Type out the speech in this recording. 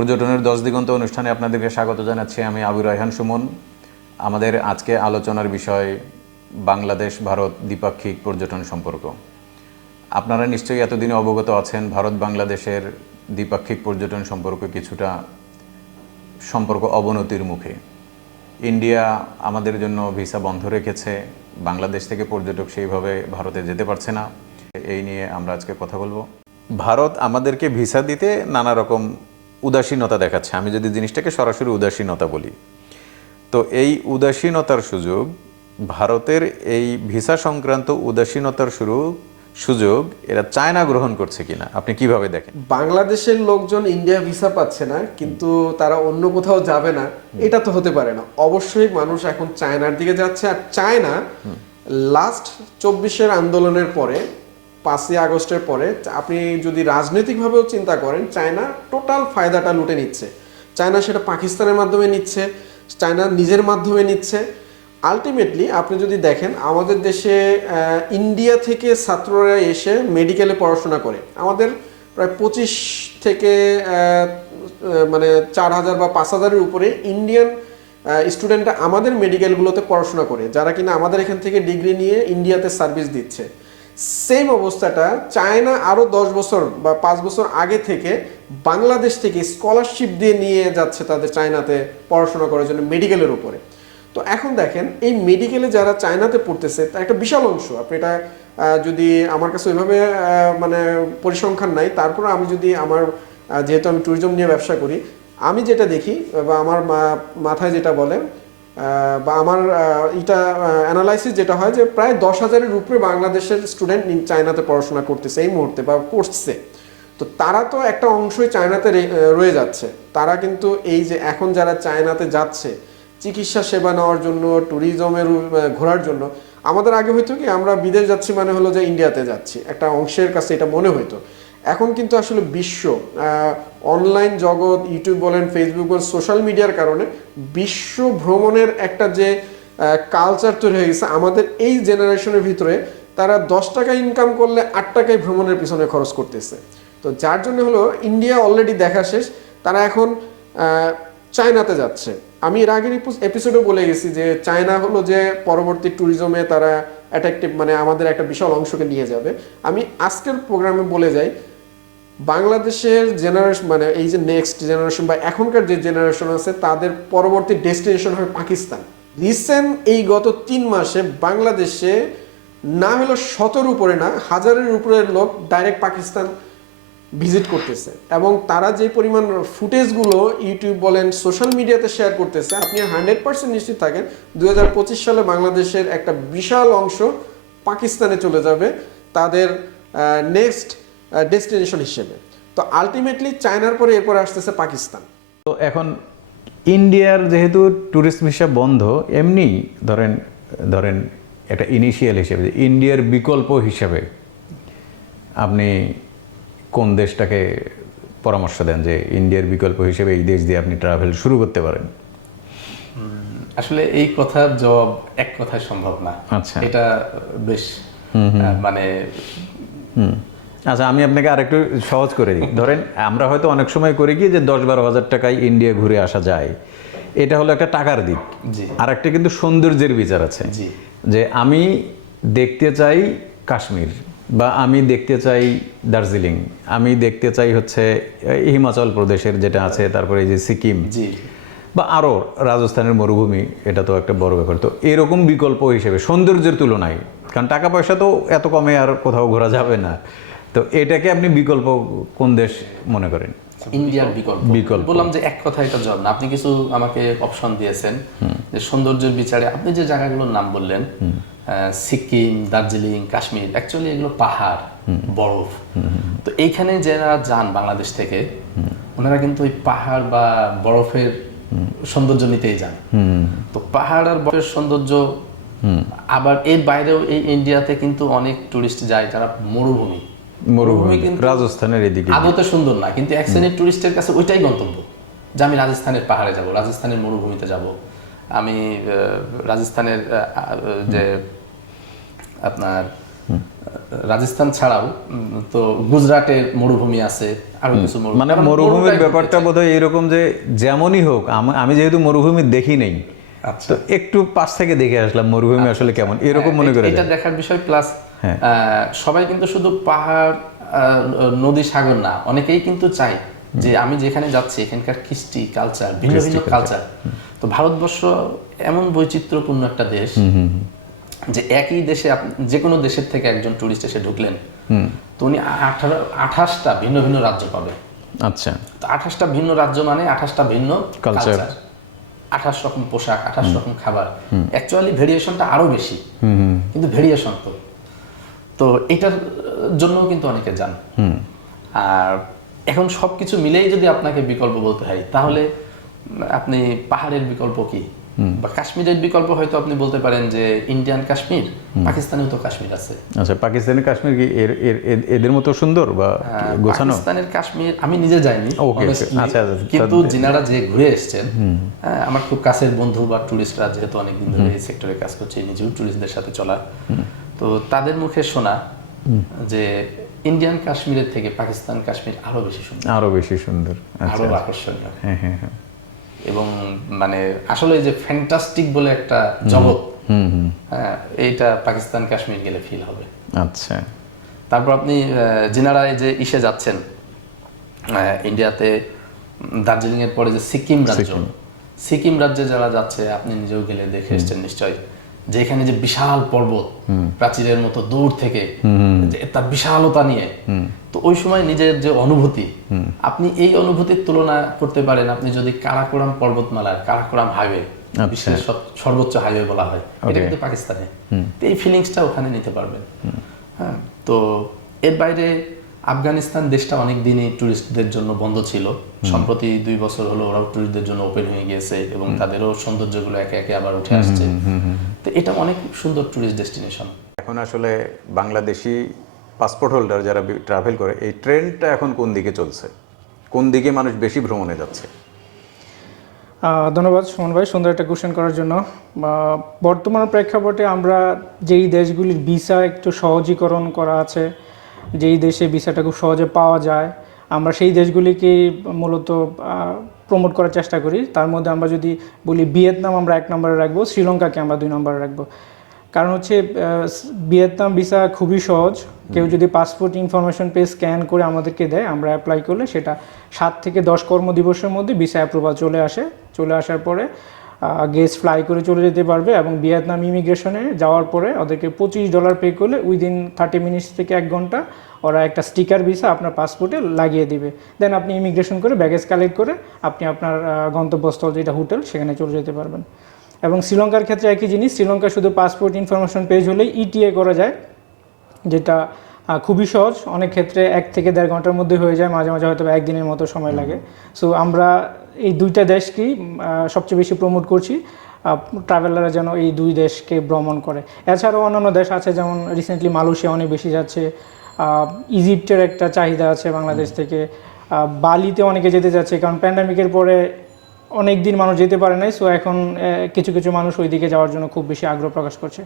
পর্যটনের 10 দিগন্ত অনুষ্ঠানে আপনাদেরকে স্বাগত জানাচ্ছি। আমি আবু রায়হান সুমন। আমাদের আজকে আলোচনার বিষয় বাংলাদেশ ভারত দ্বিপাক্ষিক পর্যটন সম্পর্ক। আপনারা নিশ্চয়ই এতদিনে অবগত আছেন ভারত বাংলাদেশের দ্বিপাক্ষিক পর্যটন সম্পর্ক কিছুটা সম্পর্ক অবনতির মুখে। ইন্ডিয়া আমাদের জন্য ভিসা বন্ধ রেখেছে, বাংলাদেশ থেকে পর্যটক সেইভাবে ভারতে যেতে পারছে না। এই নিয়ে আমরা আজকে কথা বলবো। ভারত আমাদেরকে ভিসা দিতে নানা রকম উদাসীনতা দেখাচ্ছে। আমি যদি জিনিসটাকে সরাসরি উদাসীনতা বলি, তো এই উদাসীনতার সুযোগ, ভারতের এই ভিসা সংক্রান্ত উদাসীনতার সুযোগ এরা চায়না গ্রহণ করছে কিনা আপনি কিভাবে দেখেন? বাংলাদেশের লোকজন ইন্ডিয়া ভিসা পাচ্ছে না, কিন্তু তারা অন্য কোথাও যাবে না, এটা তো হতে পারে না। অবশ্যই মানুষ এখন চায়নার দিকে যাচ্ছে। আর চায়না লাস্ট 24-এর আন্দোলনের পরে, 5ই আগস্টের পরে, আপনি যদি রাজনৈতিকভাবেও চিন্তা করেন, চায়না টোটাল ফায়দাটা লুটে নিচ্ছে। চায়না সেটা পাকিস্তানের মাধ্যমে নিচ্ছে, চায়না নিজের মাধ্যমে নিচ্ছে। আলটিমেটলি আপনি যদি দেখেন, আমাদের দেশে ইন্ডিয়া থেকে ছাত্ররা এসে মেডিকেলে পড়াশোনা করে, আমাদের প্রায় 25 থেকে মানে 4000 বা 5000-এর উপরে ইন্ডিয়ান স্টুডেন্টরা আমাদের মেডিকেলগুলোতে পড়াশোনা করে, যারা কিনা আমাদের এখান থেকে ডিগ্রি নিয়ে ইন্ডিয়াতে সার্ভিস দিচ্ছে। সেম অবস্থাটা চায়না আরও 10 বছর বা 5 বছর আগে থেকে বাংলাদেশ থেকে স্কলারশিপ দিয়ে নিয়ে যাচ্ছে তাদের চায়নাতে পড়াশোনা করার জন্য মেডিকেলের উপরে। তো এখন দেখেন, এই মেডিকেলে যারা চায়নাতে পড়তেছে তার একটা বিশাল অংশ, আপনি এটা যদি, আমার কাছে ওইভাবে মানে পরিসংখ্যান নাই, তারপরে আমি যদি যেহেতু আমি ট্যুরিজম নিয়ে ব্যবসা করি, আমি যেটা দেখি বা আমার মাথায় যেটা বলে বা আমার এটা অ্যানালাইসিস যেটা হয়, যে প্রায় 10,000-এর উপরে বাংলাদেশের স্টুডেন্ট চায়নাতে পড়াশোনা করতেছে এই মুহূর্তে বা করছে। তো তারা তো একটা অংশই চায়নাতে রয়ে যাচ্ছে। তারা কিন্তু এই যে এখন যারা চায়নাতে যাচ্ছে চিকিৎসা সেবা নেওয়ার জন্য, ট্যুরিজমের ঘোরার জন্য, আমাদের আগে হয়তো কি আমরা বিদেশ যাচ্ছি মানে হলো যে ইন্ডিয়াতে যাচ্ছি, একটা অংশের কাছে এটা মনে হইতো। এখন কিন্তু আসলে বিশ্ব অনলাইন জগৎ, ইউটিউব বলেন, ফেসবুক বলেন, সোশ্যাল মিডিয়ার কারণে বিশ্ব ভ্রমণের একটা যে কালচার তৈরি হয়ে গেছে আমাদের এই জেনারেশনের ভিতরে, তারা 10 টাকা ইনকাম করলে 8 টাকায় ভ্রমণের পিছনে খরচ করতেছে। তো যার জন্য হলো ইন্ডিয়া অলরেডি দেখা শেষ, তারা এখন চায়নাতে যাচ্ছে। আমি এর আগের এপিসোডে বলে গেছি যে চায়না হলো যে পরবর্তী ট্যুরিজমে তারা অ্যাট্রাকটিভ, মানে আমাদের একটা বিশাল অংশকে নিয়ে যাবে। আমি আজকের প্রোগ্রামে বলে যাই, বাংলাদেশের জেনারেশন, মানে এই যে নেক্সট জেনারেশন বা এখনকার যে জেনারেশন আছে, তাদের পরবর্তী ডেস্টিনেশন হবে পাকিস্তান। রিসেন্ট এই গত 3 মাসে বাংলাদেশে না হলো 100-এর উপরে না, 1000-এর উপরের লোক ডাইরেক্ট পাকিস্তান ভিজিট করতেছে। এবং তারা যে পরিমাণ ফুটেজগুলো ইউটিউব বলেন, সোশ্যাল মিডিয়াতে শেয়ার করতেছে, আপনি 100% নিশ্চিত থাকেন 2025 সালে বাংলাদেশের একটা বিশাল অংশ পাকিস্তানে চলে যাবে তাদের নেক্সট ডেস্টিনেশন হিসেবে। তো আলটিমেটলি চায়নার পরে এরপরে আসতেছে পাকিস্তান। তো এখন ইন্ডিয়ার যেহেতু ট্যুরিস্ট ভিসা বন্ধ, এমনি ধরেন একটা ইনিশিয়াল হিসেবে, ইন্ডিয়ার বিকল্প হিসেবে আপনি কোন দেশটাকে পরামর্শ দেন যে ইন্ডিয়ার বিকল্প হিসেবে এই দেশ দিয়ে আপনি ট্রাভেল শুরু করতে পারেন? আসলে এই কথার জবাব এক কথায় সম্ভব না। আচ্ছা, এটা বেশ মানে আচ্ছা, আমি আপনাকে আরেকটু সহজ করে দিই। ধরেন আমরা হয়তো অনেক সময় করি কি যে 10-12 হাজার টাকায় ইন্ডিয়া ঘুরে আসা যায়, এটা হলো একটা টাকার দিক। আর একটা কিন্তু সৌন্দর্যের বিচার আছে, যে আমি দেখতে চাই কাশ্মীর, বা আমি দেখতে চাই দার্জিলিং, আমি দেখতে চাই হচ্ছে হিমাচল প্রদেশের যেটা আছে, তারপরে এই যে সিকিম, বা আরও রাজস্থানের মরুভূমি, এটা তো একটা বড় ব্যাপার। তো এরকম বিকল্প হিসেবে সৌন্দর্যের তুলনায়, কারণ টাকা পয়সা তো এত কমে আর কোথাও ঘোরা যাবে না, তো এটাকে আপনি বিকল্প কোন দেশ মনে করেন? ইন্ডিয়ার বিকল্প বললাম যে এক কথা এটা জব না, আপনি কিছু আমাকে অপশন দিয়েছেন যে সৌন্দর্যের বিচারে আপনি যে জায়গাগুলোর নাম বললেন, সিকিম, দার্জিলিং, কাশ্মীর, অ্যাকচুয়ালি এগুলো পাহাড়, বরফ। তো এইখানে যারা যান বাংলাদেশ থেকে, ওনারা কিন্তু ওই পাহাড় বা বরফের সৌন্দর্য নিতেই যান। তো পাহাড় আর বরফের সৌন্দর্য, আবার এর বাইরেও এই ইন্ডিয়াতে কিন্তু অনেক টুরিস্ট যায় যারা মরুভূমি কিন্তু রাজস্থানের এদিকে আদতে সুন্দর না, কিন্তু এক শ্রেণীর টুরিস্টের কাছে ওইটাই গন্তব্য, যে আমি রাজস্থানের পাহাড়ে যাব, রাজস্থানের মরুভূমিতে যাব, আমি রাজস্থানের যে আপনার রাজস্থান ছাড়াও তো গুজরাটের মরুভূমি আছে, আরো কিছু মানে মরুভূমির ব্যাপারটা বোধহয় এরকম যে যেমনই হোক, আমি যেহেতু মরুভূমি দেখি নেই, আচ্ছা তো একটু পাশ থেকে দেখে আসলাম মরুভূমি আসলে কেমন, এরকম মনে করে এটা যায়। দেখার বিষয়। প্লাস হ্যাঁ। সবাই কিন্তু শুধু পাহাড় নদী সাগর না, অনেকেই কিন্তু চায় যে আমি যেখানে যাচ্ছি এখানকার কৃষ্টি কালচার, ভিন্ন ভিন্ন কালচার। তো ভারতবর্ষ এমন বৈচিত্র্যপূর্ণ একটা দেশ যে একই দেশে যে কোনো দেশের থেকে একজন টুরিস্ট এসে ঢুকলেন তো উনি 28টা ভিন্ন ভিন্ন রাজ্য পাবে। আচ্ছা, তো 28টা ভিন্ন রাজ্য মানে 28টা ভিন্ন Culture। কালচার, 28 রকম পোশাক, 28 রকম খাবার। অ্যাকচুয়ালি ভেরিয়েশনটা আরো বেশি, কিন্তু ভেরিয়েশন তো এটার জন্য কিন্তু অনেকে যান। আর এখন সবকিছু মিলেই যদি আপনাকে বিকল্প বলতে হয়, তাহলে আপনি পাহাড়ের বিকল্প কি, বা কাশ্মীরের বিকল্প হয়তো আপনি বলতে পারেন যে ইন্ডিয়ান কাশ্মীর, পাকিস্তানেও তো কাশ্মীর আছে। আচ্ছা, পাকিস্তানের কাশ্মীর কি এদের মতো সুন্দর বা গোছানো? পাকিস্তানের কাশ্মীর আমি নিজে যাইনি, Okay, honestly, আচ্ছা, কিন্তু যিনারা যে ঘুরে এসেছেন, আমার খুব কাছের বন্ধু বা টুরিস্টরা, যেহেতু অনেকদিন ধরে এই সেক্টরে কাজ করছে, নিজেও টুরিস্টদের সাথে চলা, তো তাদের মুখে শোনা যে ইন্ডিয়ান কাশ্মীরের থেকে পাকিস্তান কাশ্মীর আরো বেশি সুন্দর, আরো বেশি সুন্দর। আরো আকর্ষণীয়। হ্যাঁ হ্যাঁ হ্যাঁ। এবং মানে আসলে যে ফ্যান্টাস্টিক বলে একটা জগৎ, হ্যাঁ, এইটা পাকিস্তান কাশ্মীর গেলে ফিল হবে। আচ্ছা, তারপর আপনি যিনারা এই যে ইসে যাচ্ছেন ইন্ডিয়াতে, দার্জিলিং এর পরে যে সিকিম রাজ্যে যারা যাচ্ছে, আপনি নিজেও গেলে দেখে এসেছেন নিশ্চয়ই, যে এখানে যে বিশাল পর্বত, প্রাচীরের মতো দূর থেকে, যে তার বিশালতা নিয়ে, তো ওই সময় নিজের যে অনুভূতি, আপনি এই অনুভূতির তুলনা করতে পারেন আপনি যদি কারাকোরাম পর্বতমালার কারাকোরাম হাইওয়ে, বিশ্বের সর্বোচ্চ হাইওয়ে বলা হয়, এটা কিন্তু পাকিস্তানে, তো এই ফিলিংসটা ওখানে নিতে পারবেন। হ্যাঁ, তো এর বাইরে আফগানিস্তান দেশটা অনেক দিনই টুরিস্টদের জন্য বন্ধ ছিল, সম্প্রতি 2 বছর হলো ওরাও টুরিস্টদের জন্য ওপেন হয়ে গিয়েছে, এবং তাদেরও সৌন্দর্যগুলো একে একে আবার উঠে আসছে। তো এটা অনেক সুন্দর টুরিস্ট ডেস্টিনেশন। এখন আসলে বাংলাদেশি পাসপোর্ট হোল্ডার যারা ট্রাভেল করে, এই ট্রেন্ডটা এখন কোন দিকে চলছে, কোন দিকে মানুষ বেশি ভ্রমণে যাচ্ছে? ধন্যবাদ সুমন ভাই, সুন্দর একটা কোশ্চেন করার জন্য। বর্তমান প্রেক্ষাপটে আমরা যেই দেশগুলির ভিসা একটু সহজীকরণ করা আছে, যেই দেশে ভিসাটা খুব সহজে পাওয়া যায়, আমরা সেই দেশগুলিকে মূলত প্রমোট করার চেষ্টা করি। তার মধ্যে আমরা যদি বলি ভিয়েতনাম আমরা 1 নম্বরে রাখবো, শ্রীলঙ্কাকে আমরা 2 নম্বরে রাখবো। কারণ হচ্ছে ভিয়েতনাম ভিসা খুবই সহজ, কেউ যদি পাসপোর্ট ইনফরমেশন পেজ স্ক্যান করে আমাদেরকে দেয়, আমরা অ্যাপ্লাই করলে সেটা 7 থেকে 10 কর্মদিবসের মধ্যে ভিসা অ্যাপ্রুভাল চলে আসার পরে গেস্ট ফ্লাই করে চলে যেতে পারবে। এবং ভিয়েতনাম ইমিগ্রেশনে যাওয়ার পরে ওদেরকে $25 পে করলে উইদিন 30 মিনিটস থেকে 1 ঘন্টা ওরা একটা স্টিকার ভিসা আপনার পাসপোর্টে লাগিয়ে দিবে। দেন আপনি ইমিগ্রেশন করে ব্যাগেজ কালেক্ট করে আপনি আপনার গন্তব্যস্থল যেটা হোটেল, সেখানে চলে যেতে পারবেন। এবং শ্রীলঙ্কার ক্ষেত্রে একই জিনিস, শ্রীলঙ্কা শুধু পাসপোর্ট ইনফরমেশন পেজ হলেই ইটিএ করা যায়, যেটা খুবই সহজ, অনেক ক্ষেত্রে 1 থেকে 1.5 ঘন্টার মধ্যে হয়ে যায়, মাঝে মাঝে হয়তো 1 দিনের মতো সময় লাগে। সো আমরা এই 2টা দেশকেই সবচেয়ে বেশি প্রমোট করছি, ট্রাভেলাররা যেন এই 2 দেশকে ভ্রমণ করে। এছাড়াও অন্যান্য দেশ আছে, যেমন রিসেন্টলি মালয়েশিয়া অনেক বেশি যাচ্ছে, ইজিপ্টের একটা চাহিদা আছে বাংলাদেশ থেকে, বালিতে অনেকে যেতে যাচ্ছে, কারণ প্যান্ডামিকের পরে অনেক দিন মানুষ যেতে পারে নাই। সো এখন কিছু কিছু মানুষ ওই দিকে যাওয়ার জন্য খুব বেশি আগ্রহ প্রকাশ করছে।